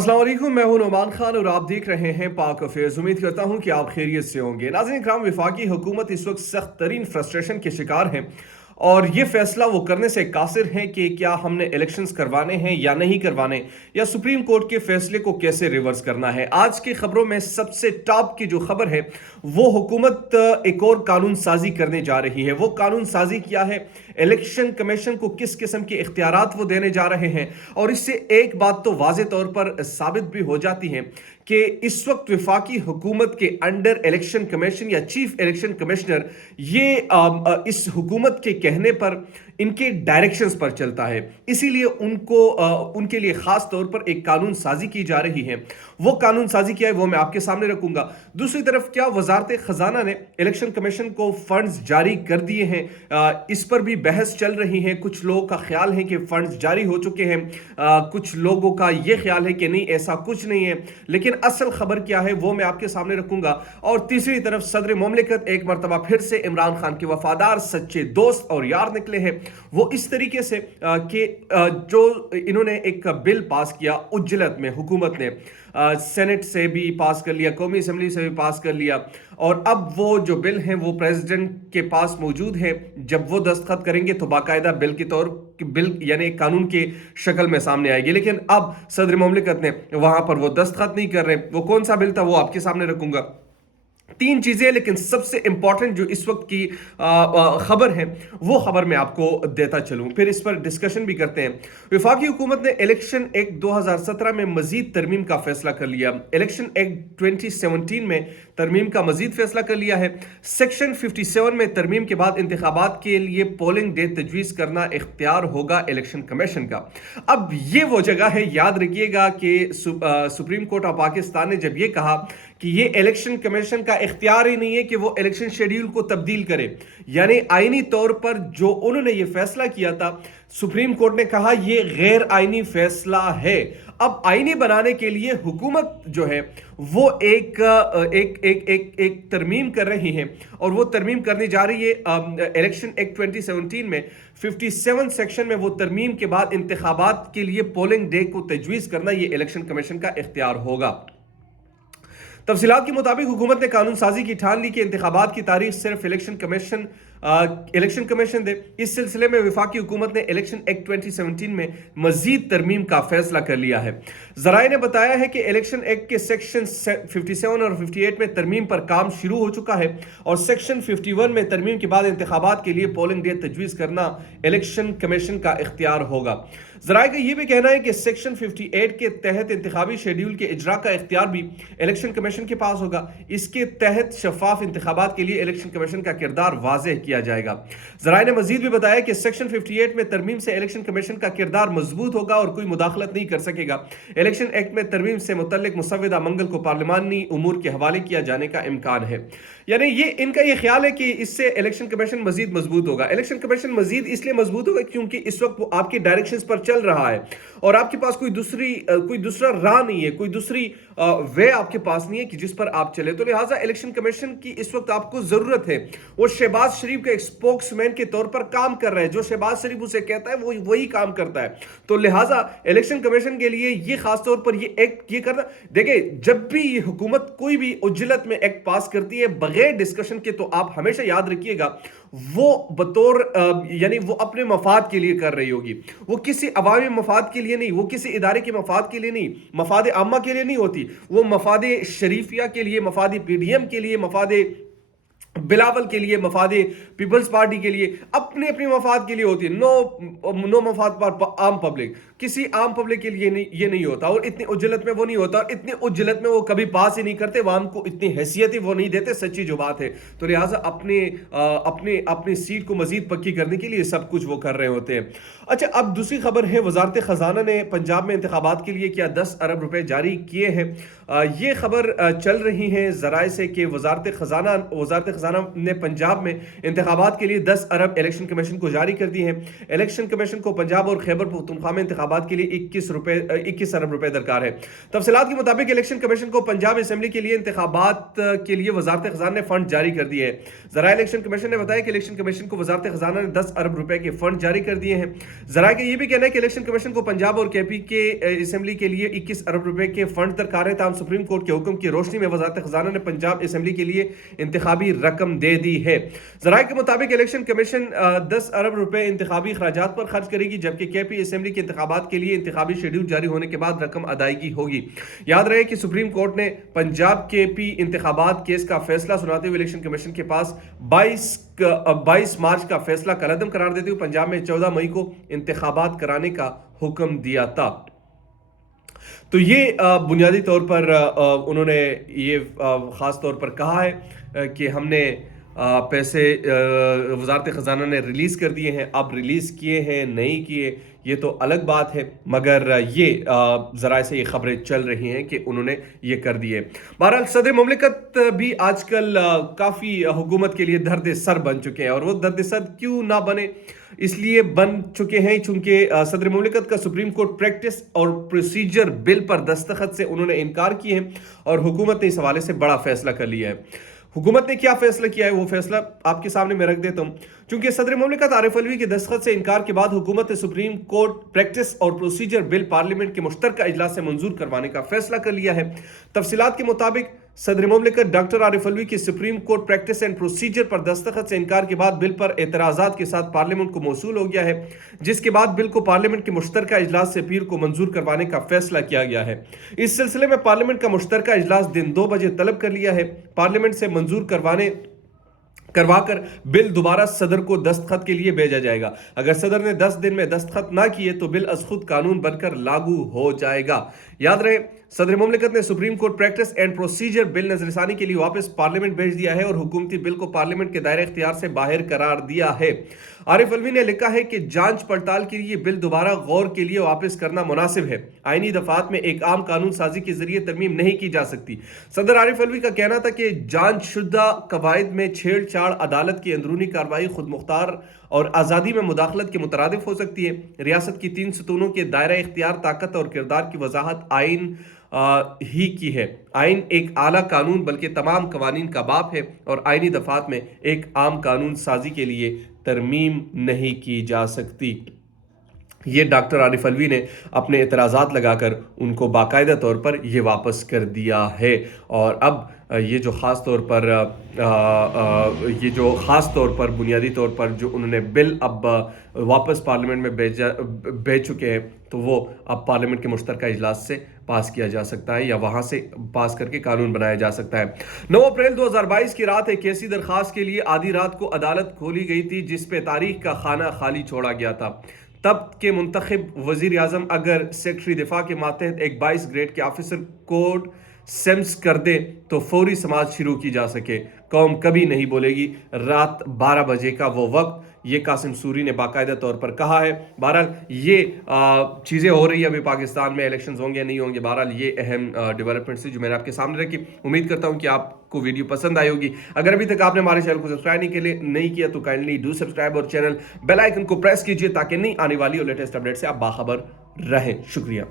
अस्सलाम वालेकुम, मैं हूं नोमान खान और आप देख रहे हैं पाक अफेयर्स। उम्मीद करता हूं कि आप खैरियत से होंगे। नाज़रीन इकराम, वफाकी हुकूमत इस वक्त सख्त तरीन फ्रस्ट्रेशन के शिकार है और ये फैसला वो करने से कासिर हैं कि क्या हमने इलेक्शंस करवाने हैं या नहीं करवाने, या सुप्रीम कोर्ट के फैसले को कैसे रिवर्स करना है। आज की खबरों में सबसे टॉप की जो खबर है वो हुकूमत एक और कानून साजी करने जा रही है। वो कानून साजी किया है, इलेक्शन कमीशन को किस किस्म के इख्तियारात वो देने जा रहे हैं। और इससे एक बात तो वाज़े तौर पर साबित भी हो जाती है कि इस वक्त वफाकी हुकूमत के अंडर इलेक्शन कमीशन या चीफ इलेक्शन कमिश्नर ये इस हुकूमत के कहने पर, इनके डायरेक्शंस पर चलता है। इसीलिए उनके लिए खास तौर पर एक कानून साजी की जा रही है। वो कानून साजी किया है वो मैं आपके सामने रखूंगा। दूसरी तरफ क्या वजारत खजाना ने इलेक्शन कमीशन को फंड्स जारी कर दिए हैं, इस पर भी बहस चल रही है। कुछ लोगों का ख्याल है कि फंड्स जारी हो चुके हैं, कुछ लोगों का यह ख्याल है कि नहीं, ऐसा कुछ नहीं है। लेकिन असल खबर क्या है वो मैं आपके सामने रखूंगा। और तीसरी तरफ सदर मुमलिकत एक मरतबा फिर से इमरान खान के वफादार सच्चे दोस्त और यार निकले हैं। वो इस तरीके से कि जो इन्होंने एक बिल पास किया उज्जलत में, हुकूमत ने सेनेट से भी पास कर लिया, कौमी असम्बली से भी पास कर लिया, और अब वो जो बिल है वो प्रेसिडेंट के पास मौजूद है। जब वो दस्तखत करेंगे तो बाकायदा बिल यानी कानून के शक्ल में सामने आएगी। लेकिन अब सदर मुमलिकत ने वहां पर वो दस्तखत नहीं कर रहे। वो कौन सा बिल था वो आपके सामने रखूंगा। तीन चीजें, लेकिन सबसे इंपॉर्टेंट जो इस वक्त की खबर है वो खबर मैं आपको देता चलूं, फिर इस पर डिस्कशन भी करते हैं। वफाकी हुकूमत ने इलेक्शन एक्ट 2017 में मजीद तरमीम का फैसला कर लिया। इलेक्शन एक्ट 2017 में तरमीम का मजीद फैसला कर लिया है। सेक्शन 57 में तरमीम के बाद इंतखाबात के लिए पोलिंग डे तजवीज़ करना इख्तियार होगा इलेक्शन कमीशन का। अब ये वो जगह है, याद रखिएगा कि सुप्रीम कोर्ट ऑफ पाकिस्तान ने जब ये कहा कि ये इलेक्शन कमीशन का इख्तियार ही नहीं है कि वो इलेक्शन शेड्यूल को तब्दील करे, यानी आईनी तौर पर जो उन्होंने ये फैसला किया था, सुप्रीम कोर्ट ने कहा ये गैर आईनी फैसला है। अब आईनी बनाने के लिए हुकूमत जो है वो एक तरमीम कर रही है, और वो तरमीम करने जा रही है इलेक्शन एक्ट 2017 में 57 सेक्शन में। वो तरमीम के बाद इंतखाबात के लिए पोलिंग डे को तजवीज़ करना ये इलेक्शन कमीशन का इख्तियार होगा। तफसीलात के मुताबिक हुकूमत ने कानून साजी की ठान ली कि इंतखाबात की तारीख सिर्फ इलेक्शन कमीशन दे। इस सिलसिले में वफाकी हुकूमत ने इलेक्शन एक्ट 2017 में मजीद तरमीम का फैसला कर लिया है। जराए ने बताया है कि इलेक्शन एक्ट के सेक्शन 57 और 58 में तरमीम पर काम शुरू हो चुका है, और सेक्शन 51 में तरमीम के बाद इंतखाबात के लिए पोलिंग डे तजवीज़ करना इलेक्शन कमीशन का इख्तियार होगा। जराए का यह भी कहना है कि सेक्शन 58 के तहत इंतखाबी शेड्यूल के इजरा का इख्तियार भी इलेक्शन कमीशन के पास होगा। इसके तहत शफाफ इंतखाबात के लिए इलेक्शन कमीशन का किरदार वाज़ेह किया जाएगा। जराए ने मजीद भी बताया कि सेक्शन 58 में तरमीम से इलेक्शन कमीशन का किरदार मजबूत होगा और कोई मुदाखलत नहीं कर सकेगा। इलेक्शन एक्ट में तरमीम से मुतल्लिक मुसव्विदा मंगल को पार्लिमानी उमूर के हवाले किया जाने का इम्कान है। यानी ये इनका ये ख्याल है कि इससे इलेक्शन कमीशन मजीद मजबूत होगा। इलेक्शन कमीशन मजीद इसलिए मजबूत होगा क्योंकि इस वक्त वो आपके डायरेक्शंस पर चल रहा है और आपके पास कोई दूसरा राह नहीं है, कोई दूसरी वे आपके पास नहीं है कि जिस पर आप चले। तो लिहाजा इलेक्शन कमीशन की इस वक्त आपको जरूरत है। वो शहबाज शरीफ के एक स्पोक्समैन के तौर पर काम कर रहा है। जो शहबाज शरीफ उसे कहता है वो वही काम करता है। तो लिहाजा इलेक्शन कमीशन के लिए ये खास तौर पर ये एक्ट ये करना, देखिए जब भी ये हुकूमत कोई भी उज्जलत में एक्ट पास करती है बगैर डिस्कशन के, तो आप हमेशा याद रखिएगा वो बतौर यानी वो अपने मफाद के लिए कर रही होगी। वो किसी अवामी मफाद के लिए नहीं, वो किसी इदारे के मफाद के लिए नहीं, मफाद आमा के लिए नहीं होती। वो मफाद शरीफिया के लिए, मफाद पीडीएम के लिए, मफाद बिलावल के लिए, मफाद पीपल्स पार्टी के लिए, अपने अपने मफाद के लिए होती है। नो मफाद पर आम पब्लिक, किसी आम पब्लिक के लिए नहीं, ये नहीं होता। और इतनी उज्जलत में वो नहीं होता, और इतनी उज्जलत में वो कभी पास ही नहीं करते। वाम को इतनी हैसियत ही वो नहीं देते, सच्ची जो बात है। तो लिहाजा अपनी सीट को मजीद पक्की करने के लिए सब कुछ वो कर रहे होते हैं। अच्छा, अब दूसरी खबर है, वजारत खजाना ने पंजाब में इंतखाबात के लिए क्या 10 अरब रुपए जारी किए हैं। ये खबर चल रही है जराए से कि वजारत खजाना ने पंजाब में इंतखाबात के लिए 10 अरब इलेक्शन कमीशन को जारी कर दी है। इलेक्शन कमीशन को पंजाब और खैबर पख्तूनख्वा में इंतखाबात इंतखाबात के लिए 21 अरब रुपए दरकार है। तफसीलात के मुताबिक इलेक्शन कमीशन को पंजाब असेंबली के लिए इंतखाबात के लिए वजारत खजाना ने फंड जारी कर दिए हैं। ज़राए इलेक्शन कमीशन ने बताया कि इलेक्शन कमीशन को वजारत खजाना ने 10 अरब रुपए के फंड जारी कर दिए हैं। ज़राए का ये भी कहना है कि इलेक्शन कमीशन को पंजाब और केपी के असेंबली के लिए 21 अरब रुपए के फंड दरकार है। ताहम सुप्रीम कोर्ट के हुक्म की रोशनी में वजारत खजाना ने पंजाब असेंबली के लिए इंतखाबी रकम दे दी है। ज़राए के मुताबिक इलेक्शन कमीशन 10 अरब रुपए इंतखाबी खर्चात पर खर्च करेगी, जबकि केपी असेंबली के इंतखाबात के लिए इंतखाबी शेड्यूल जारी होने के बाद रकम अदायगी होगी। याद रहे कि सुप्रीम कोर्ट ने पंजाब केपी इंतखाबात केस का फैसला सुनाते हुए इलेक्शन कमीशन के पास 22 मार्च का फैसला कलअदम करार देते हुए पंजाब में 14 मई को इंतखाबात कराने का हुक्म दिया था। तो ये बुनियादी तौर पर उन्होंने ये ख़ास तौर पर कहा है कि हमने पैसे वजारत ख़जाना ने रिलीज़ कर दिए हैं। अब रिलीज़ किए हैं नहीं किए ये तो अलग बात है, मगर ये ज़राए से ये खबरें चल रही हैं कि उन्होंने ये कर दिए। बहरहाल सदर मुमलिकत भी आजकल काफ़ी हुकूमत के लिए दर्द सर बन चुके हैं, और वो दर्द सर क्यों ना बने, इसलिए बन चुके हैं चूंकि सदर मुमलिकत का सुप्रीम कोर्ट प्रैक्टिस और प्रोसीजर बिल पर दस्तखत से उन्होंने इनकार किए हैं, और हुकूमत ने इस हवाले से बड़ा फैसला कर लिया है। हुकूमत ने क्या फैसला किया है वो फैसला आपके सामने मैं रख देता हूं। चूंकि सदर मुमलिकत आरिफ अलवी के दस्तखत से इनकार के बाद हुकूमत ने सुप्रीम कोर्ट प्रैक्टिस और प्रोसीजर बिल पार्लियामेंट के मुश्तरका इजलास से मंजूर करवाने का फैसला कर लिया है। तफसीलात के मुताबिक सदर मुमलिकत डॉक्टर आरिफ अलवी की supreme court practice and procedure पर दस्तखत से इनकार के बाद बिल पर एतराज़ात के साथ पार्लियामेंट को मौसूल हो गया है, जिसके बाद बिल को पार्लियामेंट के मुश्तरका इजलास से पीर को मंजूर करवाने का फैसला किया गया है। इस सिलसिले में पार्लियामेंट का मुश्तरका इजलास दिन 2 बजे तलब कर लिया है। पार्लियामेंट से मंजूर करवाकर बिल दोबारा सदर को दस्तखत के लिए भेजा जाएगा। अगर सदर ने 10 दिन में दस्तखत ना किए तो बिल अज खुद कानून बनकर लागू हो जाएगा। याद रहे, सदर मुमलिकत ने supreme court practice and procedure bill नजरसानी के लिए वापस पार्लियामेंट भेज दिया है और हुकूमती बिल को पार्लियामेंट के दायरे इख्तियार से बाहर करार दिया है। आरिफ अलवी ने लिखा है कि जांच पड़ताल के लिए बिल दोबारा गौर के लिए वापस करना मुनासिब है। आईनी दफात में एक आम कानून साजी के जरिए तरमीम नहीं की जा सकती। सदर आरिफ अलवी का कहना था कि जांच शुदा कवायद में छेड़छाड़ अदालत की अंदरूनी कार्रवाई खुद मुख्तार और आज़ादी में मुदाखलत के मुतरादिफ हो सकती है। रियासत की 3 सतूनों के दायरा इख्तियार, ताकत और किरदार की वजाहत आइन ही की है। आइन एक आला कानून बल्कि तमाम कवानीन का बाप है, और आइनी दफात में एक आम कानून साजी के लिए तरमीम नहीं की जा सकती। ये डॉक्टर आरिफ अलवी ने अपने एतराज़ात लगाकर उनको बाकायदा तौर पर ये वापस कर दिया है। और अब ये जो ख़ास तौर पर बुनियादी तौर पर जो उन्होंने बिल अब वापस पार्लियामेंट में भेज चुके हैं, तो वो अब पार्लियामेंट के मुश्तरका इजलास से पास किया जा सकता है या वहाँ से पास करके कानून बनाया जा सकता है। 9 अप्रैल 2022 की रात एक ऐसी दरख्वास्त के लिए आधी रात को अदालत खोली गई थी जिस पे तारीख का खाना खाली छोड़ा गया था। तब के मुंतखब वजीर आजम अगर सेक्रेटरी दिफा के मातहत एक 22 ग्रेड के ऑफिसर कोड सेम्स कर दे तो फौरी समाज शुरू की जा सके। कौम कभी नहीं बोलेगी रात 12 बजे का वो वक्त, ये कासिम सूरी ने बाकायदा तौर पर कहा है। बहरहाल ये चीज़ें हो रही है अभी पाकिस्तान में, इलेक्शंस होंगे नहीं होंगे। बहरहाल ये अहम डेवलपमेंट्स जो मैंने आपके सामने रखी। उम्मीद करता हूँ कि आपको वीडियो पसंद आई होगी। अगर अभी तक आपने हमारे चैनल को सब्सक्राइब नहीं किया तो काइंडली डू सब्सक्राइब और चैनल बेल आइकन को प्रेस कीजिए ताकि नई आने वाली और लेटेस्ट अपडेट से आप बाखबर रहें। शुक्रिया।